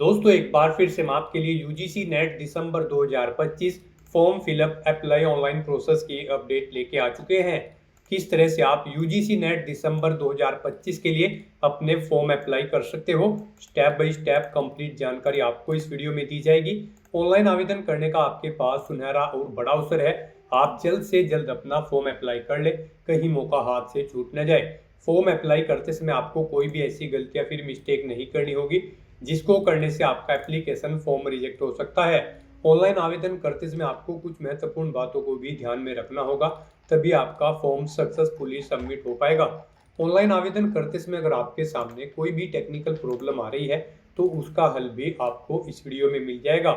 दोस्तों एक बार फिर से मैं आपके लिए यूजीसी नेट दिसंबर 2025 form fill up apply online process की अपडेट लेके आ चुके हैं। किस तरह से आप यूजीसी नेट दिसंबर 2025 के लिए अपने फॉर्म अप्लाई कर सकते हो, स्टेप बाय स्टेप कंप्लीट जानकारी आपको इस वीडियो में दी जाएगी। ऑनलाइन आवेदन करने का आपके पास सुनहरा और बड़ा अवसर है। आप जल्द से जल्द अपना फॉर्म अप्लाई कर ले, कहीं मौका हाथ से छूट न जाए। फॉर्म अप्लाई करते समय आपको कोई भी ऐसी गलती या फिर मिस्टेक नहीं करनी होगी जिसको करने से आपका एप्लीकेशन फॉर्म रिजेक्ट हो सकता है। ऑनलाइन आवेदन करते समय आपको कुछ महत्वपूर्ण बातों को भी ध्यान में रखना होगा, तभी आपका फॉर्म सक्सेसफुली सबमिट हो पाएगा। ऑनलाइन आवेदन करते समय अगर आपके सामने कोई भी टेक्निकल प्रॉब्लम आ रही है तो उसका हल भी आपको इस वीडियो में मिल जाएगा।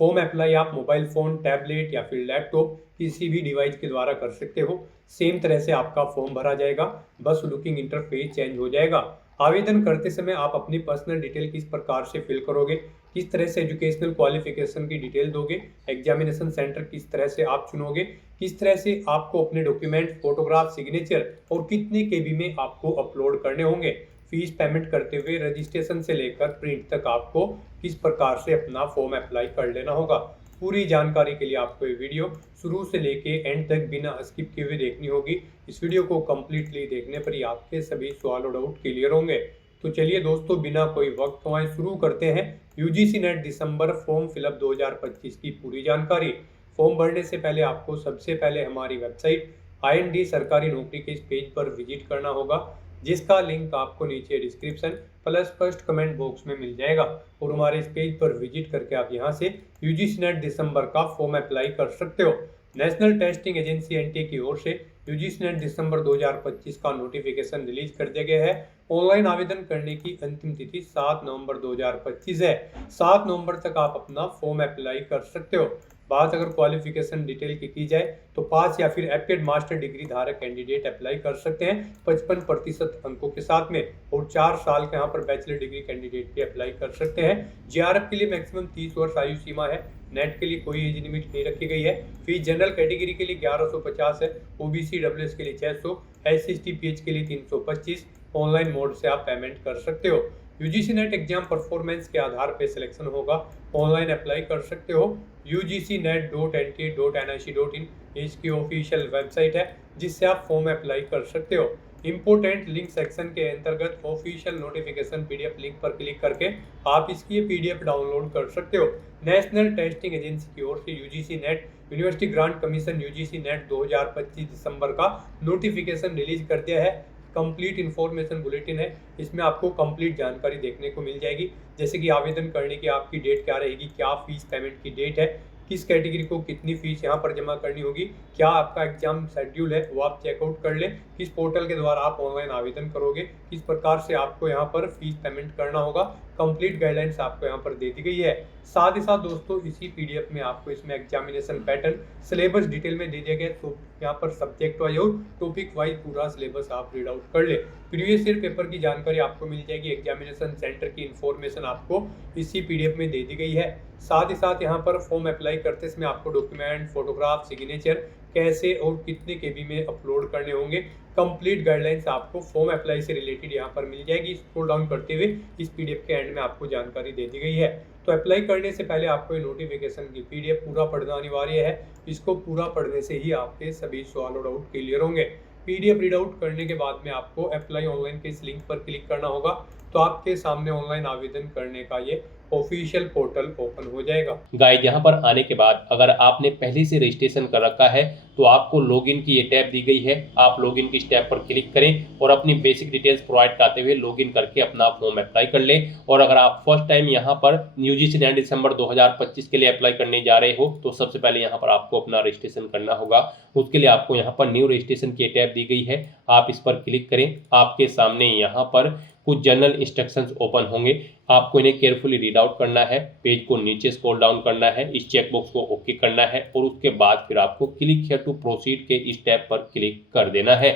फॉर्म अप्लाई आप मोबाइल फोन, टैबलेट या फिर लैपटॉप किसी भी डिवाइस के द्वारा कर सकते हो। सेम तरह से आपका फॉर्म भरा जाएगा, बस लुकिंग इंटरफेस चेंज हो जाएगा। आवेदन करते समय आप अपनी पर्सनल डिटेल किस प्रकार से फिल करोगे, किस तरह से एजुकेशनल क्वालिफिकेशन की डिटेल दोगे, एग्जामिनेशन सेंटर किस तरह से आप चुनोगे, किस तरह से आपको अपने डॉक्यूमेंट, फोटोग्राफ, सिग्नेचर और कितने केबी में आपको अपलोड करने होंगे, फीस पेमेंट करते हुए रजिस्ट्रेशन से लेकर प्रिंट तक आपको किस प्रकार से अपना फॉर्म अप्लाई कर लेना होगा। पूरी जानकारी के लिए आपको ये वीडियो शुरू से लेके एंड तक बिना स्किप किए हुए देखनी होगी। इस वीडियो को कम्प्लीटली देखने पर ही आपके सभी सवाल और डाउट क्लियर होंगे। तो चलिए दोस्तों, बिना कोई वक्त गंवाए शुरू करते हैं यूजीसी नेट दिसंबर फॉर्म फिलअप 2025 की पूरी जानकारी। फॉर्म भरने से पहले आपको सबसे पहले हमारी वेबसाइट IND सरकारी नौकरी के इस पेज पर विजिट करना होगा, जिसका लिंक आपको नीचे description plus first comment box में मिल जाएगा। और हमारे इस पेज पर विजिट करके आप यहां से यूजीसी नेट दिसंबर का फॉर्म अप्लाई कर सकते हो। नेशनल टेस्टिंग एजेंसी NTA की ओर से यूजीसी नेट दिसंबर 2025 का नोटिफिकेशन रिलीज कर दिया गया है। ऑनलाइन आवेदन करने की अंतिम तिथि 7 नवंबर 2025 है। 7 नवंबर तक आप अपना फॉर्म अप्लाई कर सकते हो। बात अगर क्वालिफिकेशन डिटेल की जाए तो पास या फिर एप्टेड मास्टर डिग्री धारक कैंडिडेट अप्लाई कर सकते हैं 55% अंकों के साथ में, और 4 साल के यहाँ पर बैचलर डिग्री कैंडिडेट भी अप्लाई कर सकते हैं। JRF के लिए मैक्सिमम 30 वर्ष आयु सीमा है। नेट के लिए कोई एज लिमिट नहीं रखी गई है। फीस जनरल कैटेगरी के लिए 1150 है, OBC WS के लिए 600, SC PH के लिए 325। ऑनलाइन मोड से आप पेमेंट कर सकते हो। यूजीसी नेट एग्जाम परफॉर्मेंस के आधार पर सिलेक्शन होगा। ऑनलाइन अप्लाई कर सकते हो। ugcnet.nta.nic.in इसकी ऑफिशियल वेबसाइट है, जिससे आप फॉर्म अप्लाई कर सकते हो। इंपोर्टेंट लिंक सेक्शन के अंतर्गत ऑफिशियल नोटिफिकेशन PDF लिंक पर क्लिक करके आप इसकी PDF डाउनलोड कर सकते हो। नेशनल टेस्टिंग एजेंसी की ओर से UGC net university grant commission UGC net 2025 दिसंबर का नोटिफिकेशन रिलीज कर दिया है। कंप्लीट इन्फॉर्मेशन बुलेटिन है, इसमें आपको कंप्लीट जानकारी देखने को मिल जाएगी, जैसे कि आवेदन करने की आपकी डेट क्या रहेगी, क्या फीस पेमेंट की डेट है, किस कैटेगरी को कितनी फीस यहाँ पर जमा करनी होगी, क्या आपका एग्जाम शेड्यूल है वो आप चेकआउट कर लें, किस पोर्टल के द्वारा आप ऑनलाइन आवेदन करोगे, किस प्रकार से आपको यहाँ पर फीस पेमेंट करना होगा। कंप्लीट गाइडलाइंस आपको यहाँ पर दे दी गई है। साथ ही साथ दोस्तों इसी PDF में आपको इसमें एग्जामिनेशन पैटर्न, सिलेबस डिटेल में दे दिया गया, तो यहाँ पर सब्जेक्ट वाइज और टॉपिक वाइज पूरा सिलेबस आप रीड आउट कर ले। प्रीवियस ईयर पेपर की जानकारी आपको मिल जाएगी। एग्जामिनेशन सेंटर की इंफॉर्मेशन आपको इसी PDF में दे दी गई है। साथ ही साथ यहाँ पर फॉर्म अप्लाई करते समय आपको डॉक्यूमेंट, फोटोग्राफ, सिग्नेचर कैसे और कितने KB में अपलोड करने होंगे, कंप्लीट गाइडलाइंस आपको फॉर्म अप्लाई से रिलेटेड यहाँ पर मिल जाएगी। स्क्रॉल डाउन करते हुए इस PDF के एंड में आपको जानकारी दे दी गई है। तो अप्लाई करने से पहले आपको ये नोटिफिकेशन की PDF पूरा पढ़ना अनिवार्य है। इसको पूरा पढ़ने से ही आपके सभी सवाल और डाउट क्लियर होंगे। PDF रीड आउट करने के बाद में आपको अप्लाई ऑनलाइन के इस लिंक पर क्लिक करना होगा, तो आपके सामने ऑनलाइन आवेदन करने का ये ऑफिशियल पोर्टल ओपन हो जाएगा। गाइड यहाँ पर आने के बाद अगर आपने पहले से रजिस्ट्रेशन कर रखा है तो आपको लॉगिन की ये टैब दी गई है। आप लॉगिन की इस टैब पर क्लिक करें और अपनी बेसिक डिटेल्स प्रोवाइड करते हुए लॉगिन करके अपना फॉर्म अप्लाई कर लें। और अगर आप फर्स्ट टाइम यहाँ पर यूजीसी नेट दिसंबर 2025 के लिए अप्लाई करने जा रहे हो तो सबसे पहले यहाँ पर आपको अपना रजिस्ट्रेशन करना होगा। उसके लिए आपको यहाँ पर न्यू रजिस्ट्रेशन की टैब दी गई है, आप इस पर क्लिक करें। आपके सामने यहाँ पर कुछ जनरल इंस्ट्रक्शंस ओपन होंगे, आपको इन्हें केयरफुली रीड आउट करना है। पेज को नीचे स्क्रॉल डाउन करना है, इस चेकबॉक्स को ओके करना है और उसके बाद फिर आपको क्लिक हियर टू प्रोसीड के इस टैब पर क्लिक कर देना है।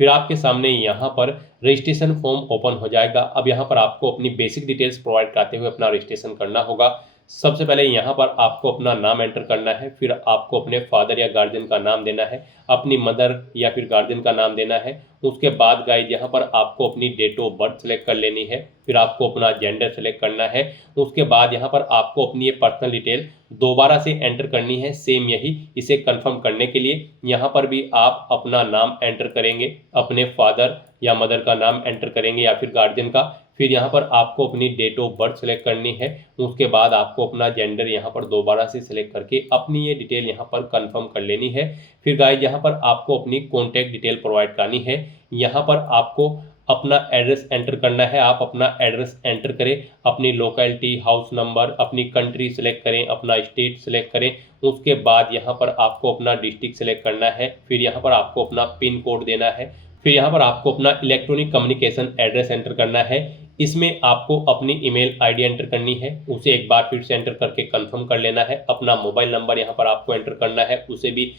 फिर आपके सामने यहाँ पर रजिस्ट्रेशन फॉर्म ओपन हो जाएगा। अब यहाँ पर आपको अपनी बेसिक डिटेल्स प्रोवाइड करते हुए अपना रजिस्ट्रेशन करना होगा। सबसे पहले यहाँ पर आपको अपना नाम एंटर करना है, फिर आपको अपने फादर या गार्जियन का नाम देना है, अपनी मदर या फिर गार्जियन का नाम देना है उसके बाद गाइज यहाँ पर आपको अपनी डेट ऑफ बर्थ सेलेक्ट कर लेनी है, फिर आपको अपना जेंडर सेलेक्ट करना है। उसके बाद यहाँ पर आपको अपनी ये पर्सनल डिटेल दोबारा से एंटर करनी है, सेम यही। इसे कंफर्म करने के लिए यहाँ पर भी आप अपना नाम एंटर करेंगे, अपने फादर या मदर का नाम एंटर करेंगे या फिर गार्जियन का। फिर यहाँ पर आपको अपनी डेट ऑफ बर्थ सेलेक्ट करनी है। उसके बाद आपको अपना जेंडर यहाँ पर दोबारा से सिलेक्ट करके अपनी ये डिटेल यहाँ पर कंफर्म कर लेनी है। फिर गाइज यहाँ पर आपको अपनी कॉन्टैक्ट डिटेल प्रोवाइड करनी है। यहाँ पर आपको अपना एड्रेस एंटर करना है। आप अपना एड्रेस एंटर करें, अपनी लोकेलिटी, हाउस नंबर, अपनी कंट्री सेलेक्ट करें, अपना स्टेट सेलेक्ट करें। उसके बाद यहाँ पर आपको अपना डिस्ट्रिक्ट सेलेक्ट करना है। फिर यहाँ पर आपको अपना पिन कोड देना है। फिर यहाँ पर आपको अपना इलेक्ट्रॉनिक कम्युनिकेशन एड्रेस एंटर करना है। इसमें आपको अपनी ईमेल आईडी एंटर करनी है, उसे एक बार फिर से एंटर करके कंफर्म कर लेना है। अपना मोबाइल नंबर यहाँ पर आपको एंटर करना है, उसे भी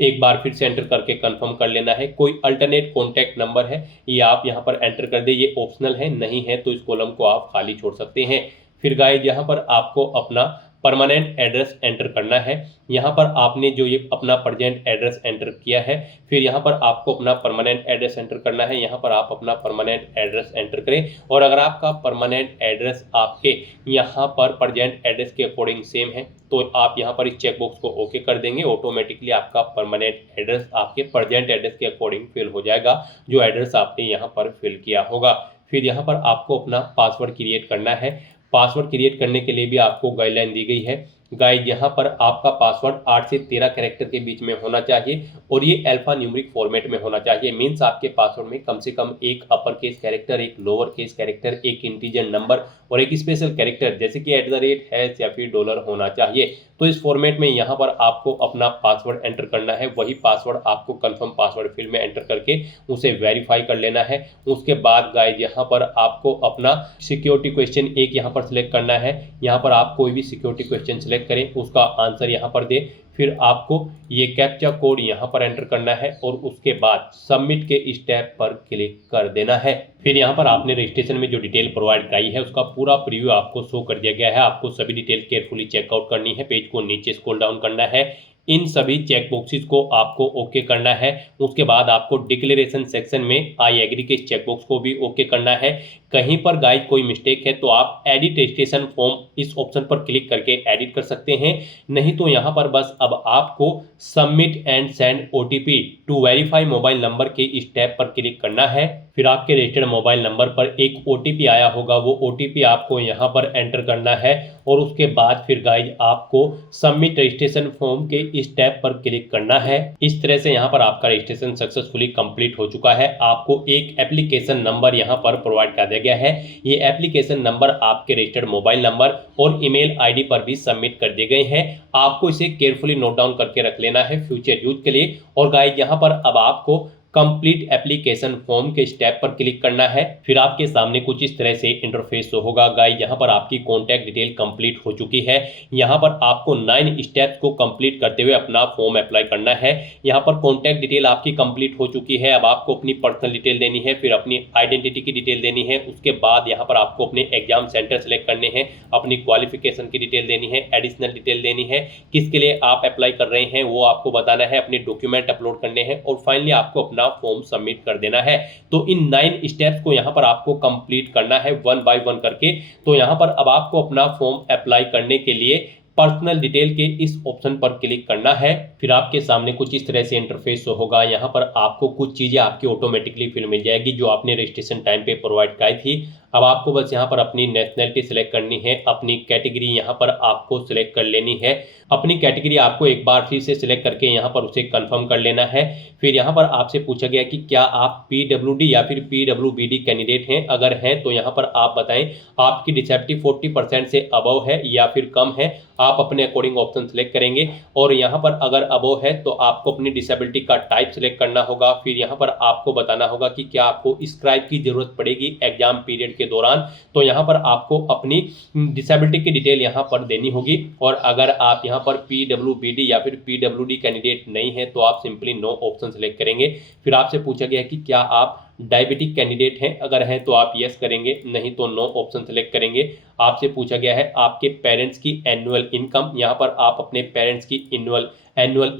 एक बार फिर से एंटर करके कंफर्म कर लेना है। कोई अल्टरनेट कॉन्टैक्ट नंबर है ये आप यहाँ पर एंटर कर दे, ये ऑप्शनल है, नहीं है तो इस कॉलम को आप खाली छोड़ सकते हैं। फिर गाइज यहाँ पर आपको अपना परमानेंट एड्रेस एंटर करना है। यहाँ पर आपने जो ये अपना प्रेजेंट एड्रेस एंटर किया है, फिर यहाँ पर आपको अपना परमानेंट एड्रेस एंटर करना है। यहाँ पर आप अपना परमानेंट एड्रेस एंटर करें, और अगर आपका परमानेंट एड्रेस आपके यहाँ पर प्रेजेंट एड्रेस के अकॉर्डिंग सेम है तो आप यहाँ पर इस चेकबॉक्स को ओके कर देंगे। ऑटोमेटिकली आपका परमानेंट एड्रेस आपके प्रेजेंट एड्रेस के अकॉर्डिंग फिल हो जाएगा, जो एड्रेस आपने यहाँ पर फिल किया होगा। फिर यहाँ पर आपको अपना पासवर्ड क्रिएट करना है। पासवर्ड क्रिएट करने के लिए भी आपको गाइडलाइन दी गई है। गाइड यहाँ पर आपका पासवर्ड 8 से 13 कैरेक्टर के बीच में होना चाहिए, और ये अल्फा न्यूमेरिक फॉर्मेट में होना चाहिए। मीन्स आपके पासवर्ड में कम से कम एक अपर केस कैरेक्टर, एक लोअर केस कैरेक्टर, एक इंटीजर नंबर और एक स्पेशल कैरेक्टर जैसे कि @ या फिर डॉलर होना चाहिए। तो इस फॉर्मेट में यहाँ पर आपको अपना पासवर्ड एंटर करना है। वही पासवर्ड आपको कंफर्म पासवर्ड फील्ड में एंटर करके उसे वेरीफाई कर लेना है। उसके बाद गाइज यहाँ पर आपको अपना सिक्योरिटी क्वेश्चन एक यहाँ पर सिलेक्ट करना है। यहाँ पर आप कोई भी सिक्योरिटी क्वेश्चन सिलेक्ट करें, उसका आंसर यहाँ पर दें। फिर आपको ये कैप्चा कोड यहाँ पर एंटर करना है और उसके बाद सबमिट के स्टेप पर क्लिक कर देना है। फिर यहाँ पर आपने रजिस्ट्रेशन में जो डिटेल प्रोवाइड कराई है उसका पूरा प्रीव्यू आपको शो कर दिया गया है। आपको सभी डिटेल केयरफुली चेकआउट करनी है, पेज को नीचे स्क्रॉल डाउन करना है, इन सभी चेक बॉक्सेस को आपको ओके करना है। उसके बाद आपको डिक्लेरेशन सेक्शन में आई एग्री के चेक बॉक्स को भी ओके करना है। कहीं पर गाइड कोई मिस्टेक है तो आप एडिट रजिस्ट्रेशन फॉर्म इस ऑप्शन पर क्लिक करके एडिट कर सकते हैं, नहीं तो यहाँ पर बस अब आपको submit and send OTP to verify mobile number के स्टेप पर क्लिक करना है। फिर आपके रजिस्टर्ड मोबाइल नंबर पर एक OTP आया होगा, वो OTP आपको यहाँ पर एंटर करना है और उसके बाद फिर गाइज आपको सबमिट रजिस्ट्रेशन फॉर्म के स्टेप पर क्लिक करना है। इस तरह से यहाँ पर आपका रजिस्ट्रेशन सक्सेसफुली कंप्लीट हो चुका है। आपको एक एप्लीकेशन नंबर यहाँ पर प्रोवाइड कर दिया गया है। ये एप्लीकेशन नंबर आपके रजिस्टर्ड मोबाइल नंबर और ईमेल आईडी पर भी सबमिट कर दिए गए हैं। आपको इसे केयरफुली नोट डाउन करके रख लेना है फ्यूचर यूज के लिए। और गाइज यहाँ पर अब आपको कंप्लीट एप्लीकेशन फॉर्म के स्टेप पर क्लिक करना है। फिर आपके सामने कुछ इस तरह से इंटरफेस होगा। गाइस यहाँ पर आपकी कॉन्टैक्ट डिटेल कंप्लीट हो चुकी है। यहाँ पर आपको 9 स्टेप्स को कंप्लीट करते हुए अपना फॉर्म अप्लाई करना है। यहाँ पर कॉन्टैक्ट डिटेल आपकी कंप्लीट हो चुकी है। अब आपको अपनी पर्सनल डिटेल देनी है, फिर अपनी आइडेंटिटी की डिटेल देनी है। उसके बाद यहाँ पर आपको अपने एग्जाम सेंटर सेलेक्ट करने हैं, अपनी क्वालिफिकेशन की डिटेल देनी है, एडिशनल डिटेल देनी है, किसके लिए आप अप्लाई कर रहे हैं वो आपको बताना है, अपने डॉक्यूमेंट अपलोड करने हैं और फाइनली आपको अपना फॉर्म सबमिट कर देना है। तो इन 9 स्टेप्स को यहाँ पर आपको कंप्लीट करना है 1 बाय 1 करके। तो यहाँ पर अब आपको अपना फॉर्म अप्लाई करने के लिए पर्सनल डिटेल के इस ऑप्शन पर क्लिक करना है। फिर आपके सामने कुछ इस तरह से इंटरफेस होगा। यहाँ पर आपको कुछ चीजें आपकी ऑटोमेटिकली फिल मिल जाएगी जो आपने रजिस्ट्रेशन टाइम पे प्रोवाइड कराई थी। अब आपको बस यहाँ पर अपनी नेशनैलिटी सिलेक्ट करनी है, अपनी कैटेगरी यहाँ पर आपको सिलेक्ट कर लेनी है। अपनी कैटेगरी आपको एक बार फिर से सिलेक्ट करके यहाँ पर उसे कंफर्म कर लेना है। फिर यहाँ पर आपसे पूछा गया कि क्या आप PWD या फिर PWBD कैंडिडेट हैं, अगर हैं तो यहाँ पर आप बताएं आपकी डिसेबिलिटी 40% से अबव है या फिर कम है। आप अपने अकॉर्डिंग ऑप्शन सेलेक्ट करेंगे और यहाँ पर अगर अबव है तो आपको अपनी डिसेबिलिटी का टाइप सेलेक्ट करना होगा। फिर यहाँ पर आपको बताना होगा कि क्या आपको स्क्राइब की जरूरत पड़ेगी एग्जाम पीरियड के दौरान, तो यहाँ पर आपको अपनी डिसेबिलिटी की डिटेल यहाँ पर देनी होगी। और अगर आप यहाँ पर PWBD या फिर PWD कैंडिडेट नहीं है तो आप सिंपली नो ऑप्शन सेलेक्ट करेंगे। फिर आपसे पूछा गया कि क्या आप डायबिटिक कैंडिडेट हैं, अगर हैं तो आप यस करेंगे, नहीं तो नो ऑप्शन सेलेक्ट करेंगे। आपसे पूछा गया है आपके पेरेंट्स की एनुअल इनकम, यहाँ पर आप अपने पेरेंट्स की एनुअल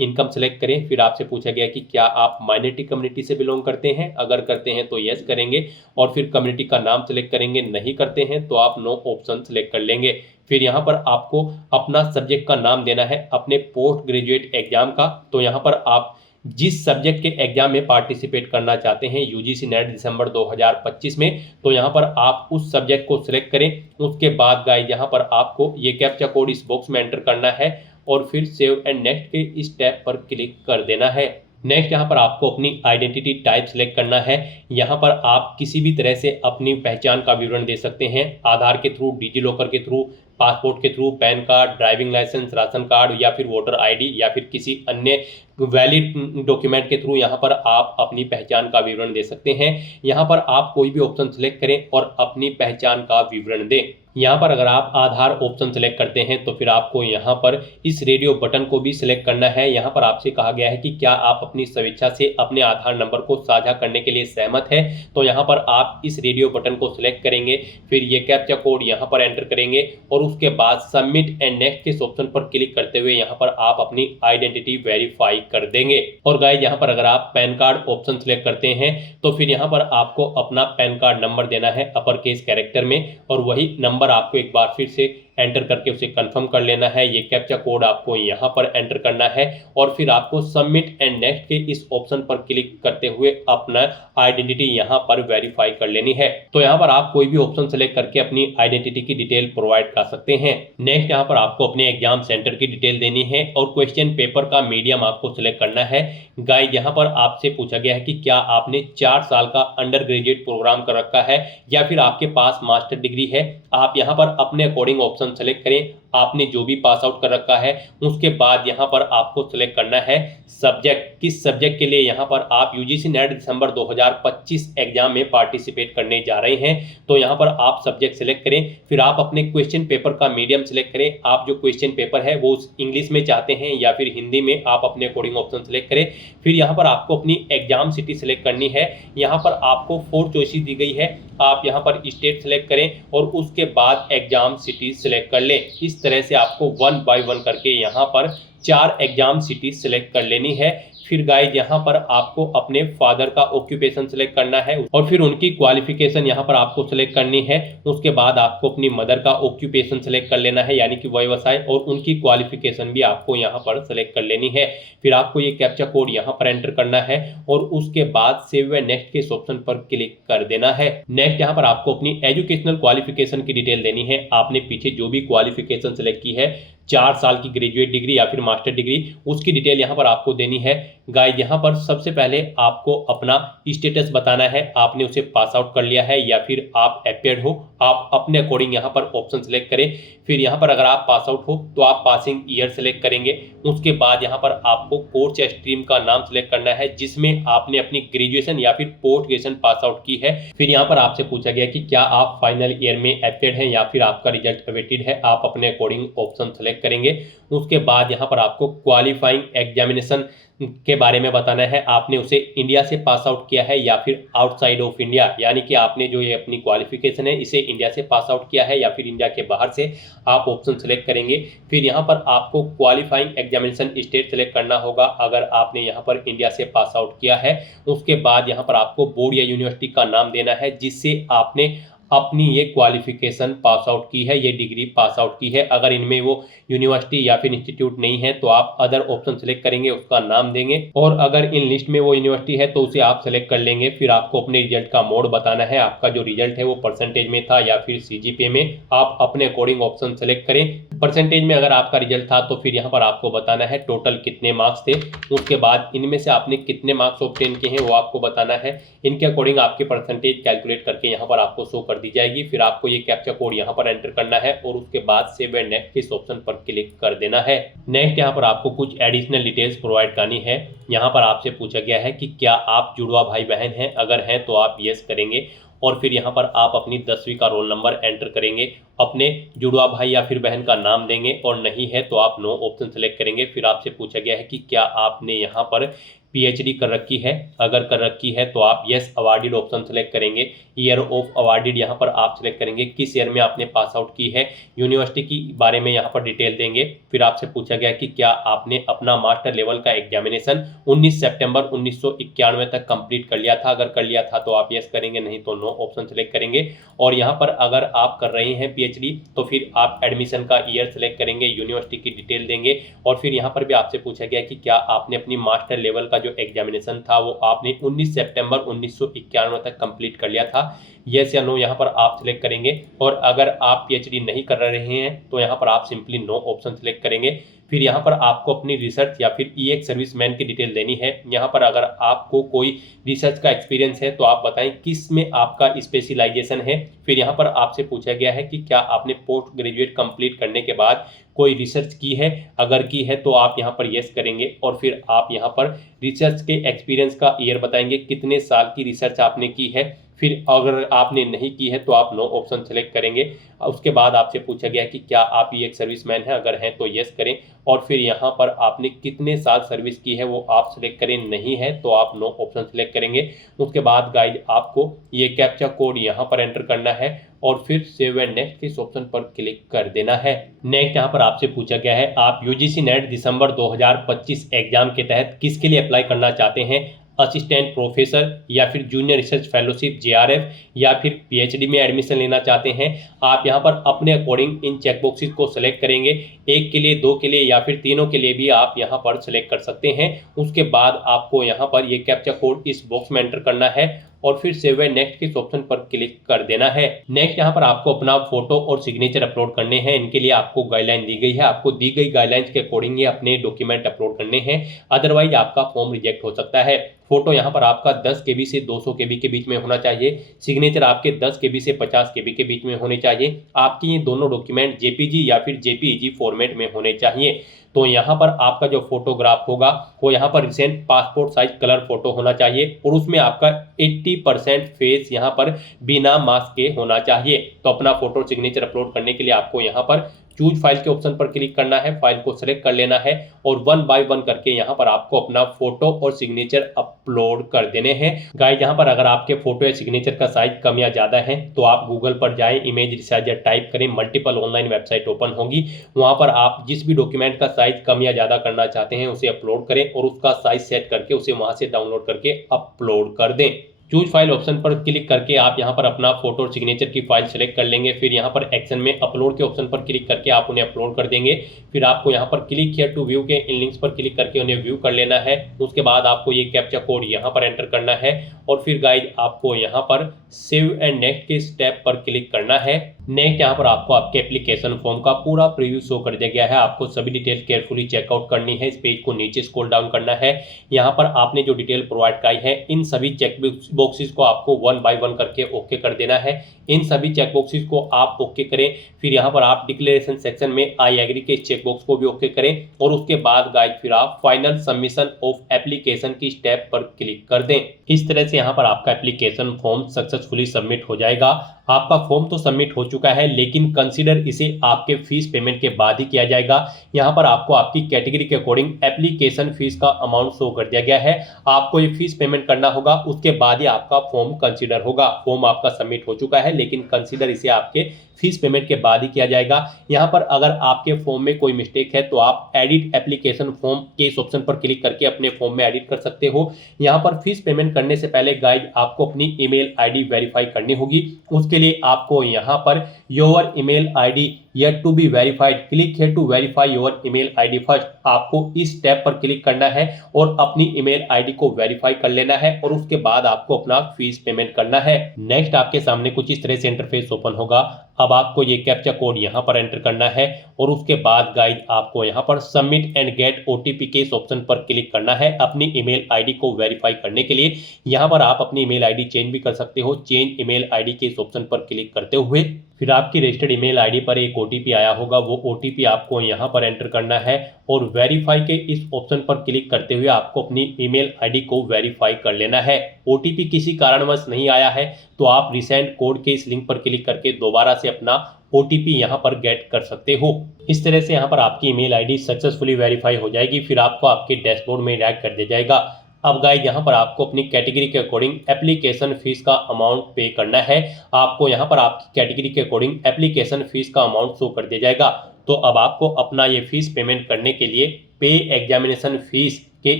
इनकम सेलेक्ट करें। फिर आपसे पूछा गया कि क्या आप माइनॉरिटी कम्युनिटी से बिलोंग करते हैं, अगर करते हैं तो यस करेंगे और फिर कम्युनिटी का नाम सेलेक्ट करेंगे, नहीं करते हैं तो आप नो ऑप्शन सेलेक्ट कर लेंगे। फिर यहाँ पर आपको अपना सब्जेक्ट का नाम देना है अपने पोस्ट ग्रेजुएट एग्जाम का। तो यहाँ पर आप जिस सब्जेक्ट के एग्जाम में पार्टिसिपेट करना चाहते हैं यूजीसी नेट दिसंबर 2025 में, तो यहाँ पर आप उस सब्जेक्ट को सिलेक्ट करें। उसके बाद गाइस यहाँ पर आपको ये कैप्चा कोड इस बॉक्स में एंटर करना है और फिर सेव एंड नेक्स्ट के इस टैब पर क्लिक कर देना है। नेक्स्ट यहाँ पर आपको अपनी आइडेंटिटी टाइप सेलेक्ट करना है। यहाँ पर आप किसी भी तरह से अपनी पहचान का विवरण दे सकते हैं, आधार के थ्रू, डिजी लॉकर के थ्रू, पासपोर्ट के through, PAN card, driving licence, ration card या फिर वोटर आईडी या फिर किसी अन्य वैलिड डॉक्यूमेंट के थ्रू यहाँ पर आप अपनी पहचान का विवरण दे सकते हैं। यहाँ पर आप कोई भी ऑप्शन सेलेक्ट करें और अपनी पहचान का विवरण दें। यहाँ पर अगर आप आधार ऑप्शन सेलेक्ट करते हैं तो फिर आपको यहाँ पर इस रेडियो बटन को भी सिलेक्ट करना है। यहाँ पर आपसे कहा गया है कि क्या आप अपनी स्वेच्छा से अपने आधार नंबर को साझा करने के लिए सहमत है, तो यहाँ पर आप इस रेडियो बटन को सिलेक्ट करेंगे, फिर ये कैप्चा कोड यहाँ पर एंटर करेंगे और उसके बाद सबमिट एंड नेक्स्ट के ऑप्शन पर क्लिक करते हुए यहाँ पर आप अपनी आइडेंटिटी वेरीफाई कर देंगे। और गाइस यहाँ पर अगर आप पैन कार्ड ऑप्शन सेलेक्ट करते हैं तो फिर यहाँ पर आपको अपना पैन कार्ड नंबर देना है अपर केस कैरेक्टर में और वही नंबर आपको एक बार फिर से एंटर करके उसे कंफर्म कर लेना है। ये कैप्चा कोड आपको यहाँ पर एंटर करना है और फिर आपको सबमिट एंड नेक्स्ट के इस ऑप्शन पर क्लिक करते हुए अपना आइडेंटिटी यहाँ पर वेरीफाई कर लेनी है। तो यहाँ पर आप कोई भी ऑप्शन सेलेक्ट करके अपनी आइडेंटिटी की डिटेल प्रोवाइड कर सकते हैं। नेक्स्ट यहाँ पर आपको अपने एग्जाम सेंटर की डिटेल देनी है और क्वेश्चन पेपर का मीडियम आपको सिलेक्ट करना है। गाइस यहाँ पर आपसे पूछा गया है कि क्या आपने 4 साल का अंडर ग्रेजुएट प्रोग्राम कर रखा है या फिर आपके पास मास्टर डिग्री है। आप यहाँ पर अपने अकॉर्डिंग ऑप्शन सेलेक्ट करें, आपने जो भी पास आउट कर रखा है। उसके बाद यहाँ पर आपको सिलेक्ट करना है सब्जेक्ट, किस सब्जेक्ट के लिए यहाँ पर आप यूजीसी नेट दिसंबर 2025 एग्जाम में पार्टिसिपेट करने जा रहे हैं। तो यहाँ पर आप सब्जेक्ट सिलेक्ट करें, फिर आप अपने क्वेश्चन पेपर का मीडियम सिलेक्ट करें। आप जो क्वेश्चन पेपर है वो इंग्लिश में चाहते हैं या फिर हिंदी में, आप अपने अकॉर्डिंग ऑप्शन सिलेक्ट करें। फिर यहाँ पर आपको अपनी एग्जाम सिटी सिलेक्ट करनी है। यहाँ पर आपको 4 चॉइसेस दी गई है, आप यहाँ पर स्टेट सिलेक्ट करें और उसके बाद एग्जाम सिटी सिलेक्ट कर लें। इस तरह से आपको 1 बाय 1 करके यहाँ पर 4 एग्जाम सिटी सिलेक्ट कर लेनी है। फिर गाइस यहाँ पर आपको अपने फादर का ऑक्यूपेशन सिलेक्ट करना है और फिर उनकी क्वालिफिकेशन यहाँ पर आपको सिलेक्ट करनी है। उसके बाद आपको अपनी मदर का ऑक्यूपेशन सिलेक्ट कर लेना है, यानी कि व्यवसाय, और उनकी क्वालिफिकेशन भी आपको यहाँ पर सिलेक्ट कर लेनी है। फिर आपको ये कैप्चा कोड यहाँ पर एंटर करना है और उसके बाद सेव एंड नेक्स्ट के ऑप्शन पर क्लिक कर देना है। नेक्स्ट यहाँ पर आपको अपनी एजुकेशनल क्वालिफिकेशन की डिटेल देनी है। आपने पीछे जो भी क्वालिफिकेशन सिलेक्ट की है, 4 साल की ग्रेजुएट डिग्री या फिर मास्टर डिग्री, उसकी डिटेल यहाँ पर आपको देनी है। गाइस यहाँ पर सबसे पहले आपको अपना स्टेटस बताना है, आपने उसे पास आउट कर लिया है या फिर आप अपेयर्ड हो। आप अपने अकॉर्डिंग यहाँ पर ऑप्शन सेलेक्ट करें। फिर यहाँ पर अगर आप पास आउट हो तो आप पासिंग ईयर सेलेक्ट करेंगे। उसके बाद यहाँ पर आपको कोर्स या स्ट्रीम का नाम सेलेक्ट करना है जिसमें आपने अपनी ग्रेजुएशन या फिर पोस्ट ग्रेजुएशन पास आउट की है। फिर यहाँ पर आपसे पूछा गया कि क्या आप फाइनल ईयर में अपेयर्ड हैं या फिर आपका रिजल्ट अवेटेड है। आप अपने अकॉर्डिंग ऑप्शन सेलेक्ट करेंगे। उसके बाद यहाँ पर आपको क्वालिफाइंग एग्जामिनेशन के बारे में बताना है, आपने उसे इंडिया से पास आउट किया है या फिर आउटसाइड ऑफ इंडिया, यानी कि आपने जो ये अपनी क्वालिफिकेशन है इसे इंडिया से पास आउट किया है या फिर इंडिया के बाहर से, आप ऑप्शन सेलेक्ट करेंगे। फिर यहाँ पर आपको क्वालिफाइंग एग्जामिनेशन स्टेट सेलेक्ट करना होगा अगर आपने यहाँ पर इंडिया से पास आउट किया है। उसके बाद यहाँ पर आपको बोर्ड या यूनिवर्सिटी का नाम देना है जिससे आपने अपनी ये क्वालिफिकेशन पास आउट की है, ये डिग्री पास आउट की है। अगर इनमें वो यूनिवर्सिटी या फिर इंस्टीट्यूट नहीं है तो आप अदर ऑप्शन सेलेक्ट करेंगे, उसका नाम देंगे, और अगर इन लिस्ट में वो यूनिवर्सिटी है तो उसे आप सेलेक्ट कर लेंगे। फिर आपको अपने रिजल्ट का मोड बताना है, आपका जो रिजल्ट है वो परसेंटेज में था या फिर सीजीपीए में, आप अपने अकॉर्डिंग ऑप्शन सेलेक्ट करें। परसेंटेज में अगर आपका रिजल्ट था तो फिर यहाँ पर आपको बताना है टोटल कितने मार्क्स थे। उसके बाद इनमें से आपने कितने मार्क्स ऑब्टेन किए हैं वो आपको बताना है। इनके अकॉर्डिंग आपके परसेंटेज कैलकुलेट करके यहाँ पर आपको शो दी जाएगी। फिर आपको ये कैप्चा कोड यहाँ पर एंटर करना है और उसके बाद सेव एंड नेक्स्ट इस ऑप्शन पर क्लिक कर देना है। नेक्स्ट यहाँ पर आपको कुछ एडिशनल डिटेल्स प्रोवाइड करनी है। यहाँ पर आपसे पूछा गया है कि क्या आप जुड़वा भाई बहन हैं, अगर हैं तो आप यस करेंगे और फिर यहाँ पर आप अपनी 10वीं का रोल नंबर एंटर करेंगे, अपने जुड़वा भाई या फिर बहन का नाम देंगे और नहीं है तो आप नो ऑप्शन सेलेक्ट करेंगे। फिर आपसे पूछा गया है कि क्या आपने यहाँ पर पीएचडी कर रखी है, अगर कर रखी है तो आप यस अवार्डेड ऑप्शन सेलेक्ट करेंगे। ईयर ऑफ अवार्डेड यहाँ पर आप सेलेक्ट करेंगे, किस ईयर में आपने पास आउट की है, यूनिवर्सिटी की बारे में यहाँ पर डिटेल देंगे। फिर आपसे पूछा गया कि क्या आपने अपना मास्टर लेवल का एग्जामिनेशन 19 सितंबर 1991 तक कंप्लीट कर लिया था, अगर कर लिया था तो आप यस करेंगे, नहीं तो नो ऑप्शन सेलेक्ट करेंगे। और यहाँ पर अगर आप कर रहे हैं पीएचडी तो फिर आप एडमिशन का ईयर सेलेक्ट करेंगे, यूनिवर्सिटी की डिटेल देंगे। और फिर यहाँ पर भी आपसे पूछा गया कि क्या आपने अपनी मास्टर लेवल का जो एग्जामिनेशन था वो आपने 19 सितंबर 1991 तक कंप्लीट कर लिया था, यस या नो यहाँ पर आप सिलेक्ट करेंगे। और अगर आप पीएचडी नहीं कर रहे हैं तो यहाँ पर आप सिंपली नो ऑप्शन सिलेक्ट करेंगे। फिर यहाँ पर आपको अपनी रिसर्च या फिर ईएक्स सर्विसमैन की डिटेल देनी है। यहाँ पर अगर आपको कोई रिसर्च का एक्सपीरियंस है तो आप बताएं किस में आपका स्पेशलाइजेशन है। फिर यहाँ पर आपसे पूछा गया है कि क्या आपने पोस्ट ग्रेजुएट कंप्लीट करने के बाद कोई रिसर्च की है, अगर की है तो आप यहाँ पर यस करेंगे। और फिर आप यहाँ पर रिसर्च के एक्सपीरियंस का ईयर बताएंगे, कितने साल की रिसर्च आपने की है। फिर अगर आपने नहीं की है तो आप नो ऑप्शन सेलेक्ट करेंगे। उसके बाद आपसे पूछा गया कि क्या आप ये एक सर्विसमैन हैं, अगर हैं तो यस करें। और फिर यहाँ पर आपने कितने साल सर्विस की है वो आप सेलेक्ट करें, नहीं है तो आप नो ऑप्शन सेलेक्ट करेंगे। उसके बाद गाइड आपको ये कैप्चा कोड यहाँ पर एंटर करना है और फिर सेव एंड नेक्स्ट इस ऑप्शन पर क्लिक कर देना है। नेक्स्ट यहाँ पर आपसे पूछा गया है आप यूजीसी नेट दिसंबर 2025 एग्जाम के तहत किसके लिए अप्लाई करना चाहते हैं, असिस्टेंट प्रोफेसर या फिर जूनियर रिसर्च फेलोशिप जेआरएफ या फिर पीएचडी में एडमिशन लेना चाहते हैं। आप यहां पर अपने अकॉर्डिंग इन चेकबॉक्सेस को सिलेक्ट करेंगे, एक के लिए, दो के लिए या फिर तीनों के लिए भी आप यहां पर सिलेक्ट कर सकते हैं। उसके बाद आपको यहां पर ये कैप्चा कोड इस बॉक्स में एंटर करना है और फिर सेव एंड नेक्स्ट के ऑप्शन पर क्लिक कर देना है। नेक्स्ट यहाँ पर आपको अपना फोटो और सिग्नेचर अपलोड करने हैं। इनके लिए आपको गाइडलाइन दी गई है, आपको दी गई गाइडलाइंस के अकॉर्डिंग ये अपने डॉक्यूमेंट अपलोड करने हैं, अदरवाइज आपका फॉर्म रिजेक्ट हो सकता है। फोटो यहाँ पर आपका 10 KB से 200 KB के बीच में होना चाहिए, सिग्नेचर आपके 10 KB से 50 KB के बीच में होने चाहिए। आपके ये दोनों डॉक्यूमेंट जेपीजी या फिर जेपीईजी फॉर्मेट में होने चाहिए। तो यहाँ पर आपका जो फोटोग्राफ होगा वो यहाँ पर recent passport size colour photo होना चाहिए और उसमें आपका 80% फेस यहाँ पर बिना मास्क के होना चाहिए। तो अपना फोटो सिग्नेचर अपलोड करने के लिए आपको यहाँ पर चूज फाइल के ऑप्शन पर क्लिक करना है, फाइल को सेलेक्ट कर लेना है और 1 बाय 1 करके यहाँ पर आपको अपना फोटो और सिग्नेचर अपलोड कर देने हैं। गाइस यहाँ पर अगर आपके फोटो या सिग्नेचर का साइज कम या ज़्यादा है तो आप गूगल पर जाएं, इमेज रिसाइजर टाइप करें, मल्टीपल ऑनलाइन वेबसाइट ओपन होगी, वहाँ पर आप जिस भी डॉक्यूमेंट का साइज कम या ज़्यादा करना चाहते हैं उसे अपलोड करें और उसका साइज सेट करके उसे वहाँ से डाउनलोड करके अपलोड कर दें। चूज फाइल ऑप्शन पर क्लिक करके आप यहां पर अपना फोटो और सिग्नेचर की फाइल सेलेक्ट कर लेंगे। फिर यहां पर एक्शन में अपलोड के ऑप्शन पर क्लिक करके आप उन्हें अपलोड कर देंगे। फिर आपको यहां पर क्लिक हियर टू व्यू के इन लिंक्स पर क्लिक करके उन्हें व्यू कर लेना है। उसके बाद आपको ये कैप्चा कोड यहां पर एंटर करना है और फिर गाइड आपको यहां पर सेव एंड नेक्स्ट के स्टेप पर क्लिक करना है। नेक्स्ट यहाँ पर आपको आपके एप्लीकेशन फॉर्म का पूरा प्रीव्यू शो कर दिया गया है, आपको सभी डिटेल केयरफुली चेकआउट करनी है। इस पेज को नीचे स्क्रॉल डाउन करना है, यहाँ पर आपने जो डिटेल प्रोवाइड कराई है इन सभी चेक बॉक्सेस को आपको 1 बाय 1 करके ओके कर देना है। इन सभी चेक बॉक्सेस को आप ओके करें। फिर यहाँ पर आप डिक्लेरेशन सेक्शन में आई एग्री के चेक बॉक्स को भी ओके करें और उसके बाद गाइड फिर आप फाइनल सबमिशन ऑफ एप्लीकेशन की स्टेप पर क्लिक कर दें। इस तरह से यहाँ पर आपका एप्लीकेशन फॉर्म सक्सेसफुली सबमिट हो जाएगा। आपका फॉर्म तो सबमिट हो चुका है लेकिन कंसीडर इसे आपके फीस पेमेंट के बाद ही किया जाएगा। यहाँ पर आपको आपकी कैटेगरी के अकॉर्डिंग एप्लीकेशन फीस का अमाउंट शो कर दिया गया है, आपको ये फीस पेमेंट करना होगा, उसके बाद ही आपका फॉर्म कंसीडर होगा। फॉर्म आपका सबमिट हो चुका है लेकिन कंसीडर इसे आपके फीस पेमेंट के बाद ही किया जाएगा। यहाँ पर अगर आपके फॉर्म में कोई मिस्टेक है तो आप एडिट एप्लीकेशन फॉर्म के इस ऑप्शन पर क्लिक करके अपने फॉर्म में एडिट कर सकते हो। यहाँ पर फीस पेमेंट करने से पहले गाइड आपको अपनी ईमेल आईडी वेरीफाई करनी होगी। उसके लिए आपको यहाँ per your email ID yet to be verified, click here to verify your email ID first। आपको इस टैब पर क्लिक करना है और अपनी ईमेल आईडी को वेरीफाई कर लेना है और उसके बाद आपको अपना फीस पेमेंट करना है। नेक्स्ट आपके सामने कुछ इस तरह से इंटरफेस ओपन होगा। अब आपको ये कैप्चा कोड यहाँ पर एंटर करना है और उसके बाद गाइड आपको यहाँ पर सबमिट एंड गेट ओटीपी के इस ऑप्शन पर क्लिक करना है अपनी ईमेल आईडी को वेरीफाई करने के लिए। यहाँ पर आप अपनी ईमेल आईडी चेंज भी कर सकते हो। चेंज ईमेल आईडी के इस ऑप्शन पर क्लिक करते हुए फिर आपकी रजिस्टर्ड ईमेल आईडी पर एक ओटीपी आया होगा, वो ओटीपी आपको यहाँ पर एंटर करना है और वेरीफाई के इस ऑप्शन पर क्लिक करते हुए आपको अपनी ईमेल आईडी को वेरीफाई कर लेना है। ओटीपी किसी कारणवश नहीं आया है तो आप रिसेंट कोड के इस लिंक पर क्लिक करके दोबारा से अपना ओटीपी यहाँ पर गेट कर सकते हो। इस तरह से यहाँ पर आपकी ईमेल आईडी सक्सेसफुली वेरीफाई हो जाएगी। फिर आपको आपके डैशबोर्ड में डायरेक्ट कर दिया जाएगा। अब गाइस यहाँ पर आपको अपनी कैटेगरी के अकॉर्डिंग एप्लीकेशन फीस का अमाउंट पे करना है। आपको यहाँ पर आपकी कैटेगरी के अकॉर्डिंग एप्लीकेशन फीस का अमाउंट शो कर दिया जाएगा। तो अब आपको अपना ये फीस पेमेंट करने के लिए पे एग्जामिनेशन फीस के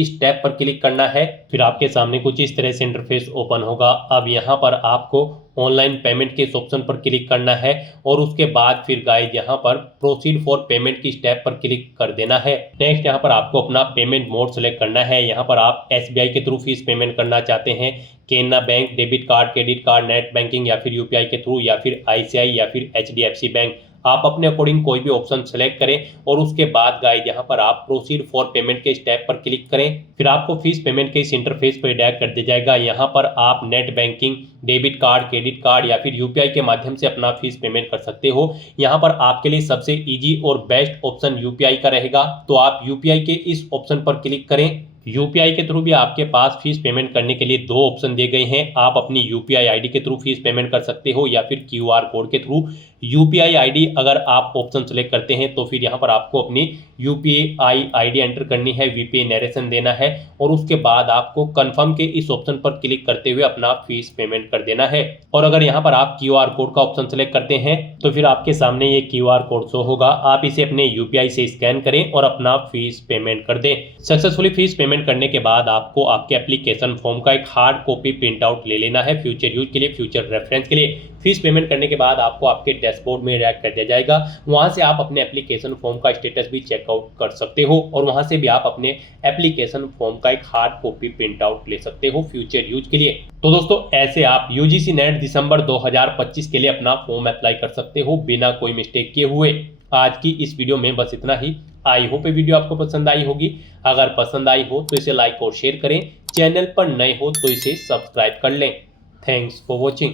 इस टैब पर क्लिक करना है। फिर आपके सामने कुछ इस तरह से इंटरफेस ओपन होगा। अब यहाँ पर आपको ऑनलाइन पेमेंट के इस ऑप्शन पर क्लिक करना है और उसके बाद फिर गाइस यहाँ पर प्रोसीड फॉर पेमेंट की स्टेप पर क्लिक कर देना है। नेक्स्ट यहाँ पर आपको अपना पेमेंट मोड सेलेक्ट करना है। यहाँ पर आप SBI के थ्रू फीस पेमेंट करना चाहते हैं, Canara bank, debit card, credit card, net banking या फिर UPI के थ्रू, या फिर ICI या फिर HDFC बैंक, आप अपने अकॉर्डिंग कोई भी ऑप्शन सेलेक्ट करें और उसके बाद गाइस यहाँ पर आप प्रोसीड फॉर पेमेंट के स्टेप पर क्लिक करें। फिर आपको फीस पेमेंट के इस इंटरफेस पर डायरेक्ट कर दिया जाएगा। यहाँ पर आप net banking, debit card, credit card या फिर UPI के माध्यम से अपना फीस पेमेंट कर सकते हो। यहाँ पर आपके लिए सबसे इजी और बेस्ट ऑप्शन UPI का रहेगा, तो आप UPI के इस ऑप्शन पर क्लिक करें। UPI के थ्रू भी आपके पास फीस पेमेंट करने के लिए 2 ऑप्शन दिए गए हैं। आप अपनी UPI ID के थ्रू फीस पेमेंट कर सकते हो या फिर QR कोड के थ्रू। UPI ID अगर आप ऑप्शन सेलेक्ट करते हैं तो फिर यहाँ पर आपको अपनी UPI ID एंटर करनी है, VPN नरेशन देना है और उसके बाद आपको कंफर्म के इस ऑप्शन पर क्लिक करते हुए अपना फीस पेमेंट कर देना है। और अगर यहाँ पर आप QR कोड का ऑप्शन सेलेक्ट करते हैं तो फिर आपके सामने ये QR कोड शो होगा। आप इसे अपने UPI से स्कैन करें और अपना फीस पेमेंट कर दें। सक्सेसफुली फीस पेमेंट करने के बाद आपको आपके एप्लीकेशन फॉर्म का एक हार्ड कॉपी प्रिंट आउट ले लेना है, फ्यूचर यूज के लिए, फ्यूचर रेफरेंस के लिए। फीस पेमेंट करने के बाद आपको आपके डैशबोर्ड में डायरेक्ट कर दिया जाएगा। वहां से आप अपने एप्लीकेशन फॉर्म का स्टेटस भी चेकआउट कर सकते हो और वहां से भी आप अपने एप्लीकेशन फॉर्म का एक हार्ड कॉपी प्रिंट आउट ले सकते हो फ्यूचर यूज के लिए। तो दोस्तों ऐसे आप UGC नेट दिसंबर 2025 के लिए अपना फॉर्म अप्लाई कर सकते हो बिना कोई मिस्टेक किए हुए। आज की इस वीडियो में बस इतना ही। आई होप ये वीडियो आपको पसंद आई होगी। अगर पसंद आई हो तो इसे लाइक और शेयर करें। चैनल पर नए हो तो इसे सब्सक्राइब कर लें। Thanks for watching.